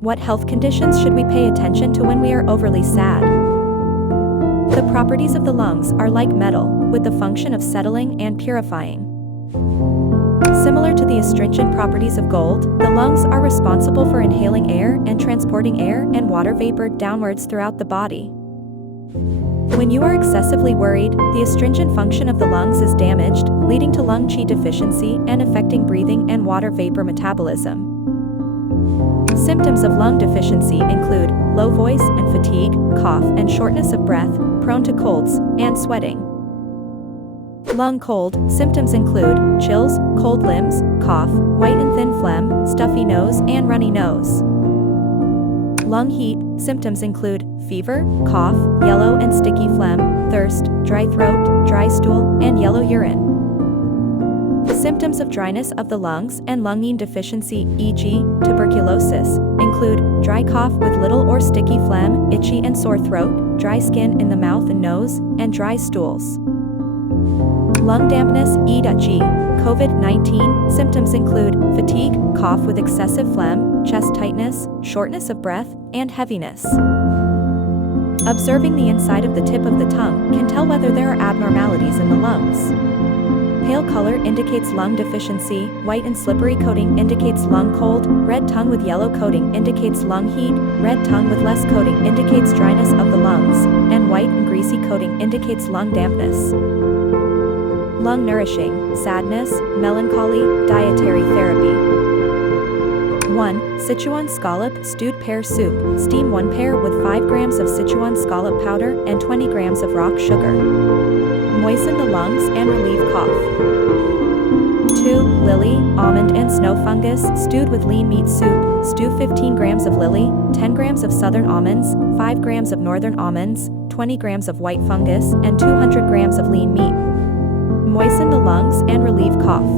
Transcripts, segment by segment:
What health conditions should we pay attention to when we are overly sad? The properties of the lungs are like metal, with the function of settling and purifying. Similar to the astringent properties of gold, the lungs are responsible for inhaling air and transporting air and water vapor downwards throughout the body. When you are excessively worried, the astringent function of the lungs is damaged, leading to lung qi deficiency and affecting breathing and water vapor metabolism. Symptoms of lung deficiency include low voice and fatigue, cough and shortness of breath, prone to colds and sweating. Lung cold symptoms include chills, cold limbs, cough, white and thin phlegm, stuffy nose and runny nose. Lung heat symptoms include fever, cough, yellow and sticky phlegm, thirst, dry throat, dry stool, and yellow urine. Symptoms of dryness of the lungs and lungine deficiency, e.g., tuberculosis, include dry cough with little or sticky phlegm, itchy and sore throat, dry skin in the mouth and nose, and dry stools. Lung dampness, e.g., COVID-19, symptoms include fatigue, cough with excessive phlegm, chest tightness, shortness of breath, and heaviness. Observing the inside of the tip of the tongue can tell whether there are abnormalities in the lungs. Pale color indicates lung deficiency, white and slippery coating indicates lung cold, red tongue with yellow coating indicates lung heat, red tongue with less coating indicates dryness of the lungs, and white and greasy coating indicates lung dampness. Lung nourishing, sadness, melancholy, dietary therapy. 1. Sichuan scallop stewed pear soup. Steam 1 pear with 5 grams of Sichuan scallop powder and 20 grams of rock sugar. Moisten the lungs and relieve cough. 2. Lily, almond and snow fungus stewed with lean meat soup. Stew 15 grams of lily, 10 grams of southern almonds, 5 grams of northern almonds, 20 grams of white fungus, and 200 grams of lean meat. Moisten the lungs and relieve cough.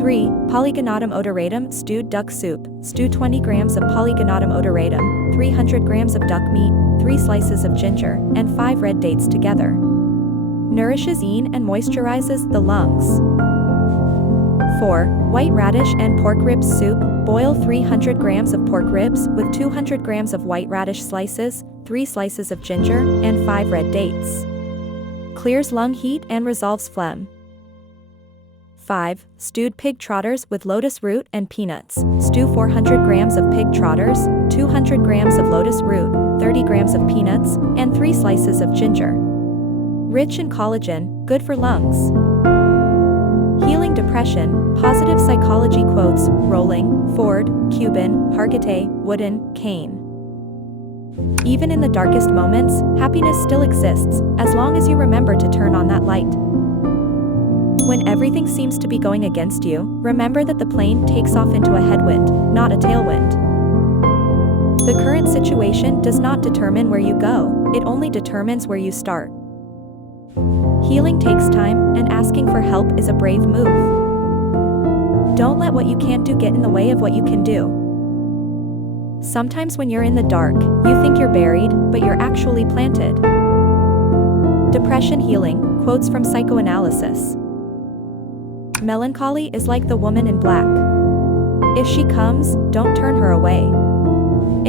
3. Polygonatum odoratum stewed duck soup. Stew 20 grams of Polygonatum odoratum, 300 grams of duck meat, 3 slices of ginger, and 5 red dates together. Nourishes and moisturizes the lungs. 4. White radish and pork ribs soup. Boil 300 grams of pork ribs with 200 grams of white radish slices, 3 slices of ginger, and 5 red dates. Clears lung heat and resolves phlegm. 5. Stewed pig trotters with lotus root and peanuts. Stew 400 grams of pig trotters, 200 grams of lotus root, 30 grams of peanuts, and 3 slices of ginger. Rich in collagen, good for lungs. Healing depression, positive psychology quotes, Rowling, Ford, Cuban, Hargitay, Wooden, Kane. Even in the darkest moments, happiness still exists, as long as you remember to turn on that light. When everything seems to be going against you, remember that the plane takes off into a headwind, not a tailwind. The current situation does not determine where you go, it only determines where you start. Healing takes time, and asking for help is a brave move. Don't let what you can't do get in the way of what you can do. Sometimes when you're in the dark, you think you're buried, but you're actually planted. Depression healing, quotes from psychoanalysis. Melancholy is like the woman in black. If she comes, don't turn her away.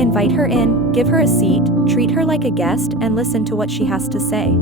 Invite her in, give her a seat, treat her like a guest, and listen to what she has to say.